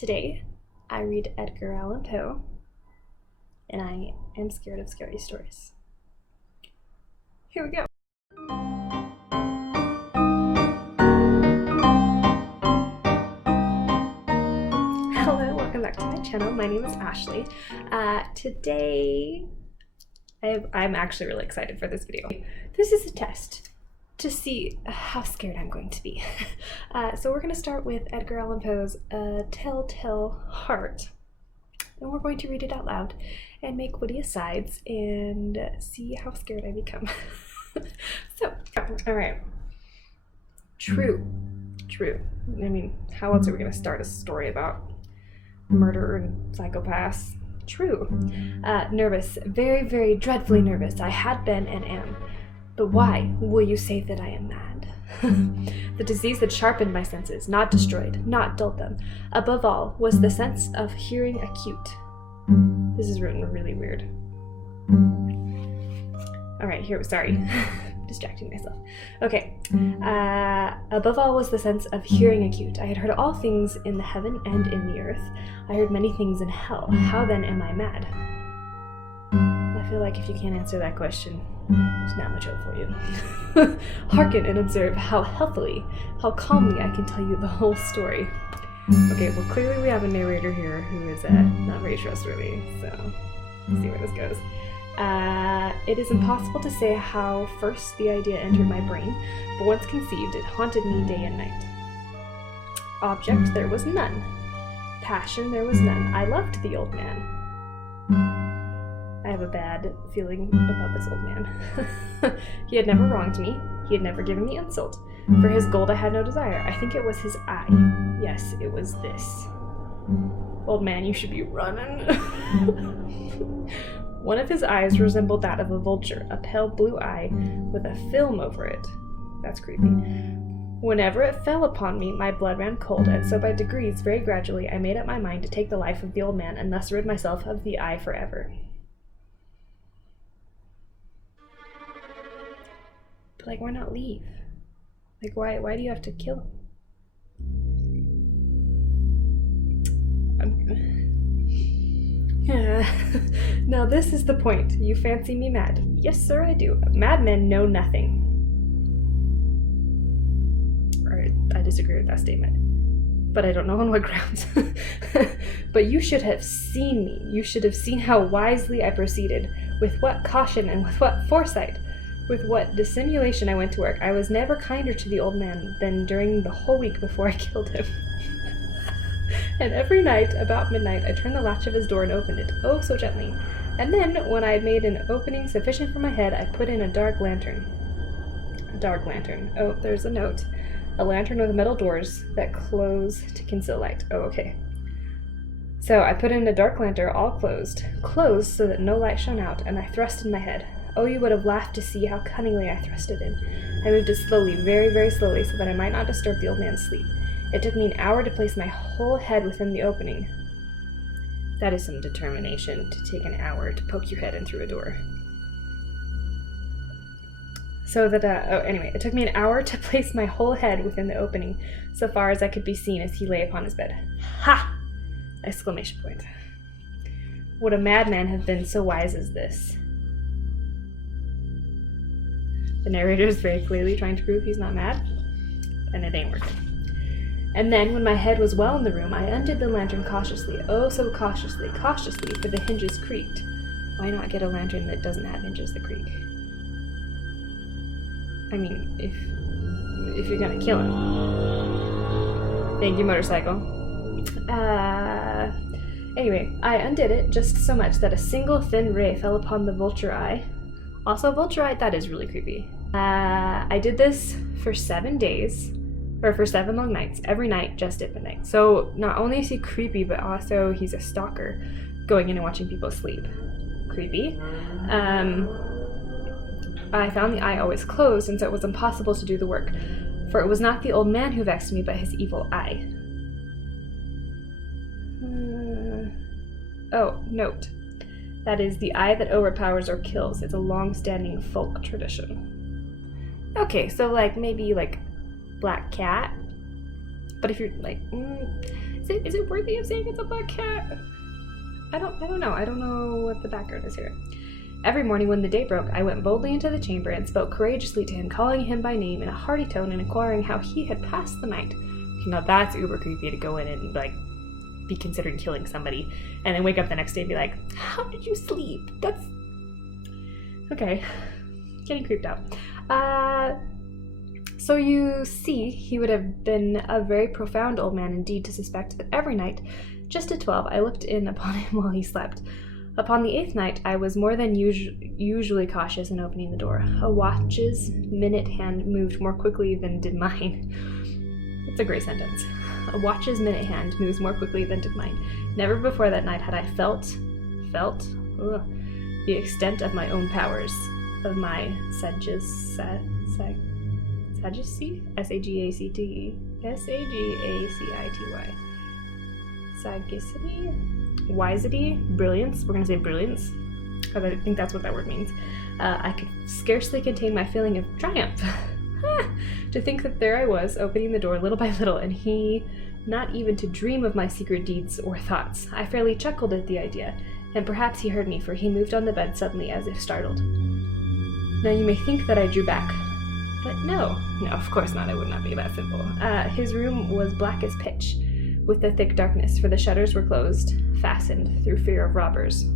Today, I read Edgar Allan Poe, and I am scared of scary stories. Here we go. Hello, welcome back to my channel. My name is Ashley. Today, I'm actually really excited for this video. This is a test to see how scared I'm going to be. So we're going to start with Edgar Allan Poe's Telltale Heart. And we're going to read it out loud and make witty asides and see how scared I become. So, all right. True. I mean, how else are we going to start a story about murder and psychopaths? True. Nervous. Very, very dreadfully nervous. I had been and am. But why will you say that I am mad? The disease that sharpened my senses, not destroyed, not dulled them, above all, was the sense of hearing acute. This is written really weird. All right, sorry, distracting myself. Okay, above all was the sense of hearing acute. I had heard all things in the heaven and in the earth. I heard many things in hell. How then am I mad? I feel like if you can't answer that question, there's not much hope for you. Hearken and observe how healthily, how calmly I can tell you the whole story. Okay, well clearly we have a narrator here who is not very trustworthy, so let's see where this goes. It is impossible to say how first the idea entered my brain, but once conceived, it haunted me day and night. Object, there was none. Passion, there was none. I loved the old man. I have a bad feeling about this old man. He had never wronged me. He had never given me insult. For his gold I had no desire. I think it was his eye. Yes, it was this. Old man, you should be running. One of his eyes resembled that of a vulture, a pale blue eye with a film over it. That's creepy. Whenever it fell upon me, my blood ran cold, and so by degrees, very gradually, I made up my mind to take the life of the old man and thus rid myself of the eye forever. But like, why not leave? Like, why do you have to kill him? Now this is the point. You fancy me mad? Yes, sir, I do. Madmen know nothing. Alright, I disagree with that statement. But I don't know on what grounds. But you should have seen me. You should have seen how wisely I proceeded, with what caution and with what foresight. With what dissimulation I went to work. I was never kinder to the old man than during the whole week before I killed him. And every night, about midnight, I turned the latch of his door and opened it, oh so gently. And then, when I had made an opening sufficient for my head, I put in a dark lantern. A dark lantern. Oh, there's a note. A lantern with metal doors that close to conceal light. Oh, okay. So I put in a dark lantern, all closed so that no light shone out, and I thrust in my head. Oh, you would have laughed to see how cunningly I thrust it in. I moved it slowly, very, very slowly, so that I might not disturb the old man's sleep. It took me an hour to place my whole head within the opening. That is some determination, to take an hour to poke your head in through a door. So that, anyway, it took me an hour to place my whole head within the opening, so far as I could be seen as he lay upon his bed. Ha! Exclamation point. Would a madman have been so wise as this? The narrator is very clearly trying to prove he's not mad, and it ain't working. And then, when my head was well in the room, I undid the lantern cautiously, oh so cautiously, for the hinges creaked. Why not get a lantern that doesn't have hinges that creak? I mean, if you're gonna kill him. Thank you, motorcycle. Anyway, I undid it just so much that a single thin ray fell upon the vulture eye. Also, vulture eye, that is really creepy. I did this for 7 days, or for 7 long nights, every night, just at midnight. So not only is he creepy, but also he's a stalker, going in and watching people sleep. Creepy. I found the eye always closed, and so it was impossible to do the work, for it was not the old man who vexed me, but his evil eye. Oh, note. That is the eye that overpowers or kills. It's a long-standing folk tradition. Okay, so like maybe like black cat. But if you're like, Is it worthy of saying it's a black cat? I don't know. I don't know what the background is here. Every morning when the day broke, I went boldly into the chamber and spoke courageously to him, calling him by name in a hearty tone and inquiring how he had passed the night. Now that's uber creepy to go in and, like, be considering killing somebody, and then wake up the next day and be like, how did you sleep? That's... Okay. Getting creeped out. So you see, he would have been a very profound old man indeed to suspect that every night, just at 12, I looked in upon him while he slept. Upon the 8th night, I was more than usually cautious in opening the door. A watch's minute hand moved more quickly than did mine. It's a great sentence. A watch's minute hand moves more quickly than did mine. Never before that night had I felt the extent of my own powers, of my sagacity? S-A-G-A-C-T-E. S-A-G-A-C-I-T-Y. Sagacity? Wisety? Brilliance? We're going to say brilliance, because I think that's what that word means. I could scarcely contain my feeling of triumph. To think that there I was, opening the door little by little, and he not even to dream of my secret deeds or thoughts. I fairly chuckled at the idea, and perhaps he heard me, for he moved on the bed suddenly as if startled. Now you may think that I drew back, but no, of course not. It would not be that simple. His room was black as pitch, with the thick darkness, for the shutters were closed, fastened, through fear of robbers.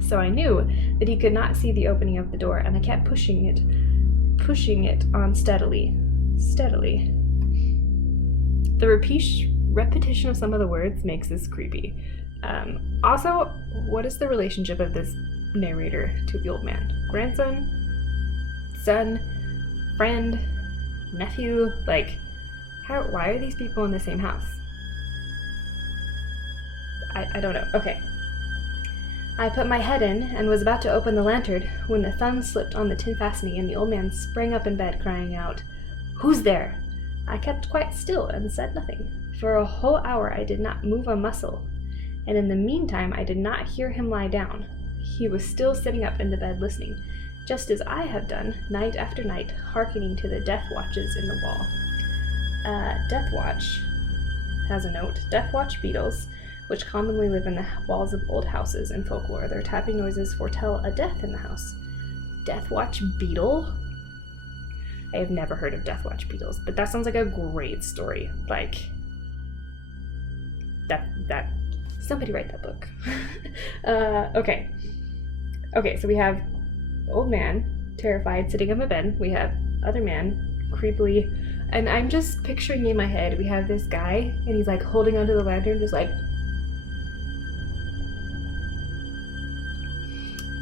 So I knew that he could not see the opening of the door, and I kept pushing it on steadily. The repetition of some of the words makes this creepy. Also, what is the relationship of this narrator to the old man? Grandson? Son? Friend? Nephew? Like, why are these people in the same house? I don't know. Okay. I put my head in and was about to open the lantern when the thumb slipped on the tin fastening and the old man sprang up in bed crying out, "Who's there?" I kept quite still and said nothing. For a whole hour I did not move a muscle, and in the meantime I did not hear him lie down. He was still sitting up in the bed listening, just as I have done night after night, hearkening to the death watches in the wall. Death watch has a note. Death watch beetles, which commonly live in the walls of old houses in folklore. Their tapping noises foretell a death in the house. Death watch beetle? I have never heard of death watch beetles, but that sounds like a great story. Like, that somebody write that book. Okay, so we have old man, terrified, sitting on the bed. We have other man, creepily, and I'm just picturing in my head, we have this guy, and he's like holding onto the lantern, just like,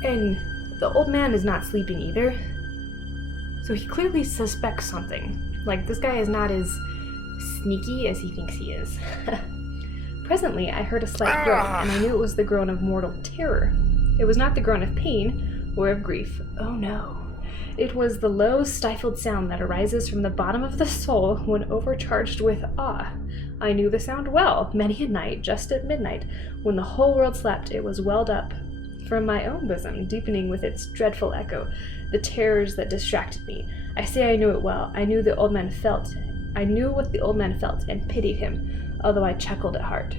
and the old man is not sleeping either, so he clearly suspects something. Like, this guy is not as sneaky as he thinks he is. Presently, I heard a slight groan, and I knew it was the groan of mortal terror. It was not the groan of pain or of grief. Oh no. It was the low, stifled sound that arises from the bottom of the soul when overcharged with awe. I knew the sound well. Many a night, just at midnight, when the whole world slept, it was welled up from my own bosom, deepening with its dreadful echo the terrors that distracted me. I say I knew it well. I knew what the old man felt, and pitied him, although I chuckled at heart.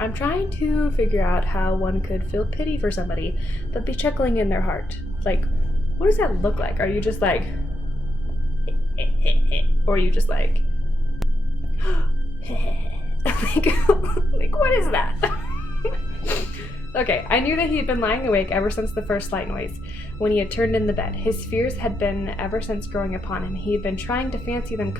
I'm trying to figure out how one could feel pity for somebody, but be chuckling in their heart. Like, what does that look like? Are you just like, or are you just like, like, what is that? Okay, I knew that he had been lying awake ever since the first slight noise, when he had turned in the bed. His fears had been ever since growing upon him. He had been trying to fancy them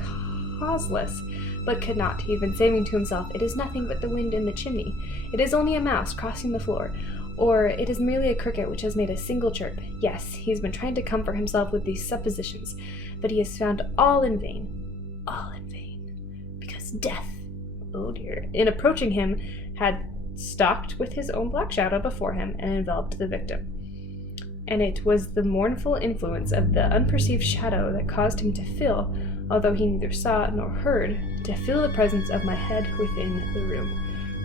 causeless, but could not. He had been saying to himself, "It is nothing but the wind in the chimney. It is only a mouse crossing the floor. Or it is merely a cricket which has made a single chirp." Yes, he has been trying to comfort himself with these suppositions, but he has found all in vain. All in vain. Because death, oh dear, in approaching him, had stalked with his own black shadow before him and enveloped the victim. And it was the mournful influence of the unperceived shadow that caused him to feel, although he neither saw nor heard, to feel the presence of my head within the room.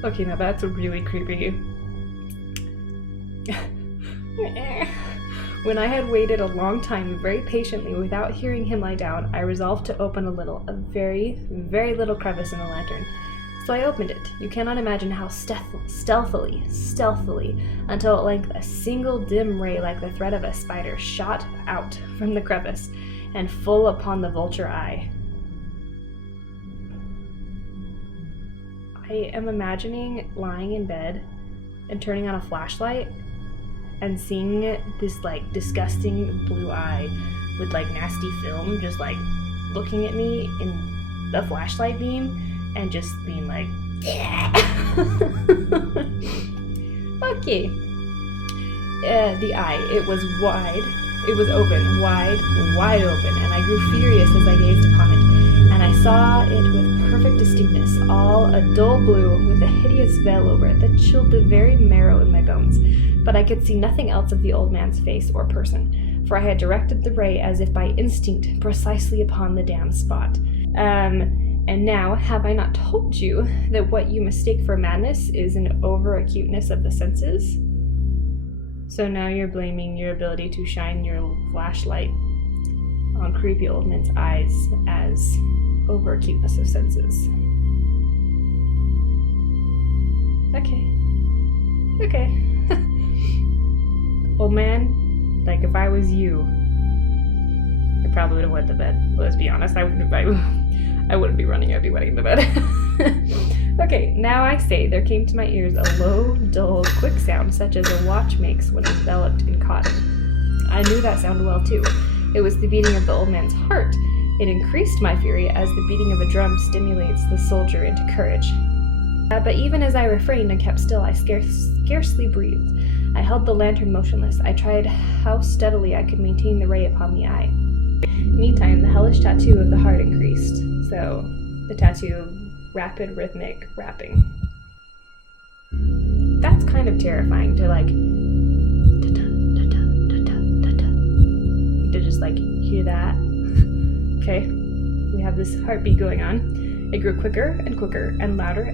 Okay, now that's really creepy. When I had waited a long time very patiently without hearing him lie down, I resolved to open a very, very little crevice in the lantern. So I opened it. You cannot imagine how stealthily, until at length a single dim ray like the thread of a spider shot out from the crevice and full upon the vulture eye. I am imagining lying in bed and turning on a flashlight and seeing this like disgusting blue eye with like nasty film just like looking at me in the flashlight beam and just being like, yeah. Okay. The eye, it was wide, it was open, wide open, and I grew furious as I gazed upon it, and I saw it with perfect distinctness, all a dull blue with a hideous veil over it that chilled the very marrow in my bones, but I could see nothing else of the old man's face or person, for I had directed the ray as if by instinct precisely upon the damned spot. And now, have I not told you that what you mistake for madness is an over-acuteness of the senses? So now you're blaming your ability to shine your flashlight on creepy old men's eyes as over-acuteness of senses. Okay. Old man, like if I was you, I probably would have wet the bed. Let's be honest, I wouldn't be running, I'd be wetting the bed. Okay, now I say there came to my ears a low, dull, quick sound such as a watch makes when enveloped in cotton. I knew that sound well too. It was the beating of the old man's heart. It increased my fury as the beating of a drum stimulates the soldier into courage. But even as I refrained and kept still, I scarcely breathed. I held the lantern motionless. I tried how steadily I could maintain the ray upon the eye. Meantime, the hellish tattoo of the heart increased. So, the tattoo of rapid, rhythmic rapping. That's kind of terrifying to like, to just like hear that. Okay, we have this heartbeat going on. It grew quicker and louder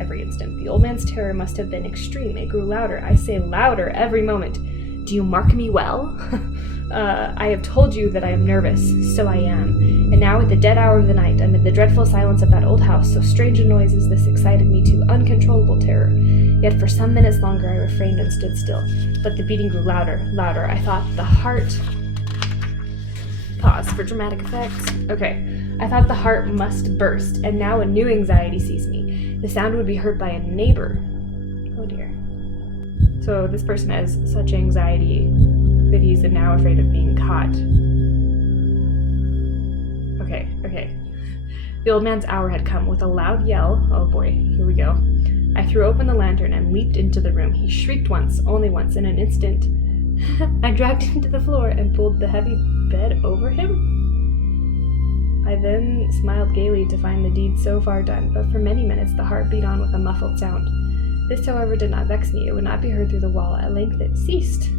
every instant. The old man's terror must have been extreme. It grew louder, I say louder, every moment. Do you mark me well? I have told you that I am nervous, so I am. And now at the dead hour of the night, amid the dreadful silence of that old house, so strange a noise as this excited me to uncontrollable terror. Yet for some minutes longer I refrained and stood still. But the beating grew louder. I thought the heart... Pause for dramatic effects. Okay. I thought the heart must burst, and now a new anxiety seized me. The sound would be heard by a neighbor. Oh dear. So this person has such anxiety that he's now afraid of being caught. Okay. The old man's hour had come. With a loud yell, oh boy, here we go, I threw open the lantern and leaped into the room. He shrieked once, only once, in an instant. I dragged him to the floor and pulled the heavy bed over him. I then smiled gaily to find the deed so far done, but for many minutes the heart beat on with a muffled sound. This, however, did not vex me. It would not be heard through the wall. At length it ceased.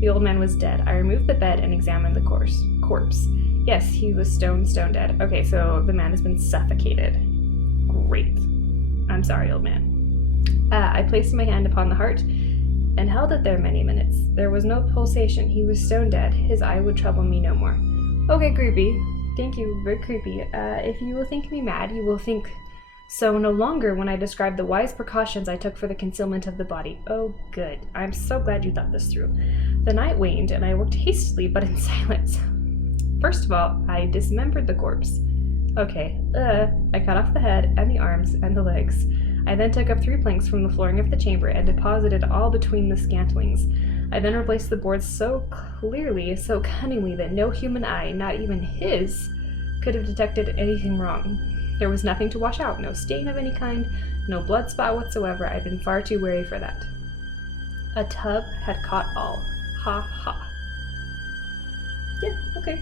The old man was dead. I removed the bed and examined the corpse. Yes, he was stone dead. Okay, so the man has been suffocated. Great. I'm sorry, old man. I placed my hand upon the heart and held it there many minutes. There was no pulsation. He was stone dead. His eye would trouble me no more. Okay, creepy. Thank you, very creepy. If you will think me mad, you will think so no longer when I describe the wise precautions I took for the concealment of the body. Oh, good. I'm so glad you thought this through. The night waned, and I worked hastily, but in silence. First of all, I dismembered the corpse. Okay, I cut off the head, and the arms, and the legs. I then took up 3 planks from the flooring of the chamber and deposited all between the scantlings. I then replaced the boards so clearly, so cunningly, that no human eye, not even his, could have detected anything wrong. There was nothing to wash out, no stain of any kind, no blood spot whatsoever. I'd been far too wary for that. A tub had caught all. Ha ha. Yeah, okay.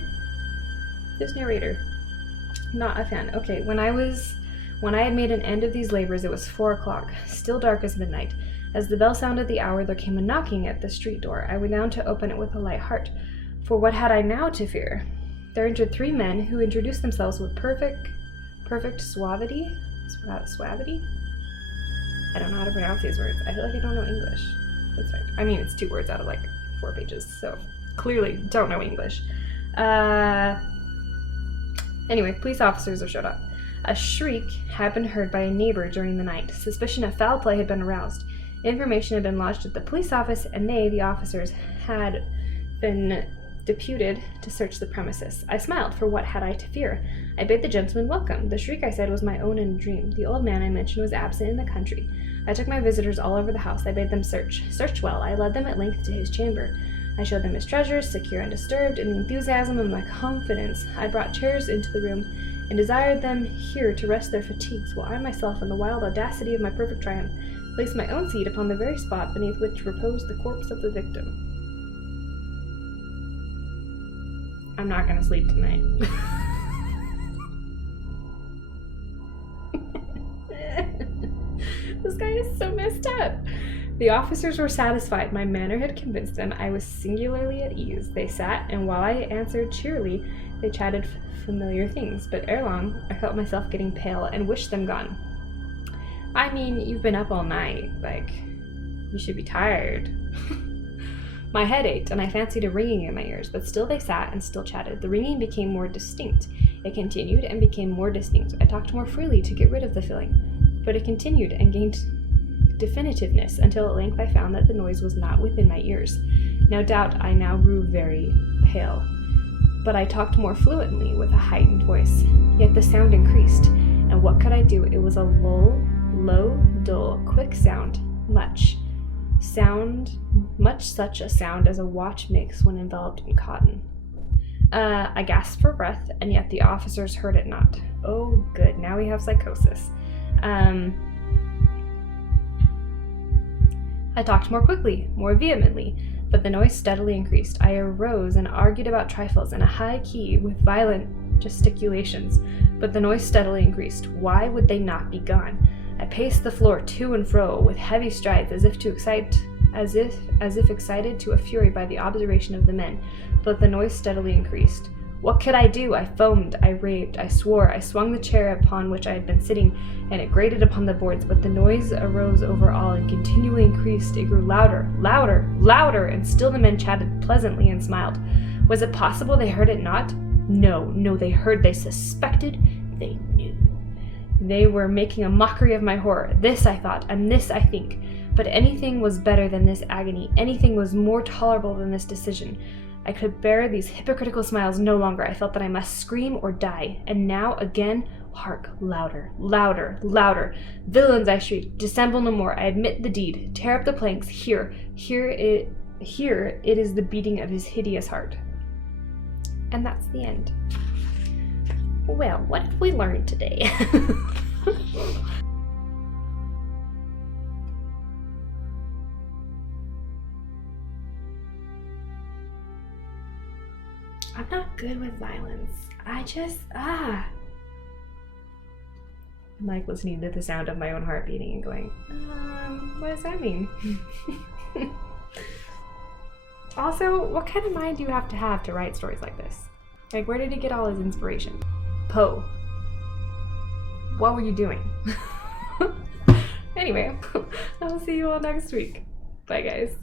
This narrator. Not a fan. Okay, when I had made an end of these labors, it was 4 o'clock, still dark as midnight. As the bell sounded the hour, there came a knocking at the street door. I went down to open it with a light heart, for what had I now to fear? There entered 3 men who introduced themselves with perfect suavity? Suavity? I don't know how to pronounce these words. I feel like I don't know English. That's fine. I mean, it's 2 words out of like 4 pages, so clearly don't know English. Anyway, police officers have showed up. A shriek had been heard by a neighbor during the night. Suspicion of foul play had been aroused. Information had been lodged at the police office, and they, the officers, had been deputed to search the premises. I smiled, for what had I to fear? I bade the gentleman welcome. The shriek, I said, was my own in a dream. The old man I mentioned was absent in the country. I took my visitors all over the house. I bade them search well. I led them at length to his chamber. I showed them his treasures, secure and disturbed. In the enthusiasm of my confidence, I brought chairs into the room and desired them here to rest their fatigues, while I myself, in the wild audacity of my perfect triumph, placed my own seat upon the very spot beneath which reposed the corpse of the victim. I'm not gonna sleep tonight. This guy is so messed up. The officers were satisfied. My manner had convinced them I was singularly at ease. They sat, and while I answered cheerily, they chatted familiar things. But ere long, I felt myself getting pale and wished them gone. I mean, you've been up all night. Like, you should be tired. My head ached, and I fancied a ringing in my ears, but still they sat and still chatted. The ringing became more distinct. It continued and became more distinct. I talked more freely to get rid of the feeling, but it continued and gained definitiveness until at length I found that the noise was not within my ears. No doubt I now grew very pale, but I talked more fluently with a heightened voice. Yet the sound increased, and what could I do? It was a low, dull, quick sound, much such a sound as a watch makes when enveloped in cotton. I gasped for breath, and yet the officers heard it not. Oh, good, now we have psychosis. I talked more quickly, more vehemently, but the noise steadily increased. I arose and argued about trifles in a high key with violent gesticulations, but the noise steadily increased. Why would they not be gone? I paced the floor to and fro with heavy strides, as if excited to a fury by the observation of the men, but the noise steadily increased. What could I do? I foamed, I raved, I swore, I swung the chair upon which I had been sitting, and it grated upon the boards, but the noise arose over all and continually increased. It grew louder, and still the men chatted pleasantly and smiled. Was it possible they heard it not? No, they heard, they suspected, they knew. They were making a mockery of my horror. This I thought, and this I think. But anything was better than this agony. Anything was more tolerable than this decision. I could bear these hypocritical smiles no longer. I felt that I must scream or die. And now again, hark, louder. Villains, I shrieked, dissemble no more. I admit the deed. Tear up the planks. Here it is the beating of his hideous heart. And that's the end. Well, what have we learned today? I'm not good with violence. I'm like listening to the sound of my own heart beating and going, what does that mean? Also, what kind of mind do you have to write stories like this? Like, where did he get all his inspiration? Poe. What were you doing? Anyway, I'll see you all next week. Bye, guys.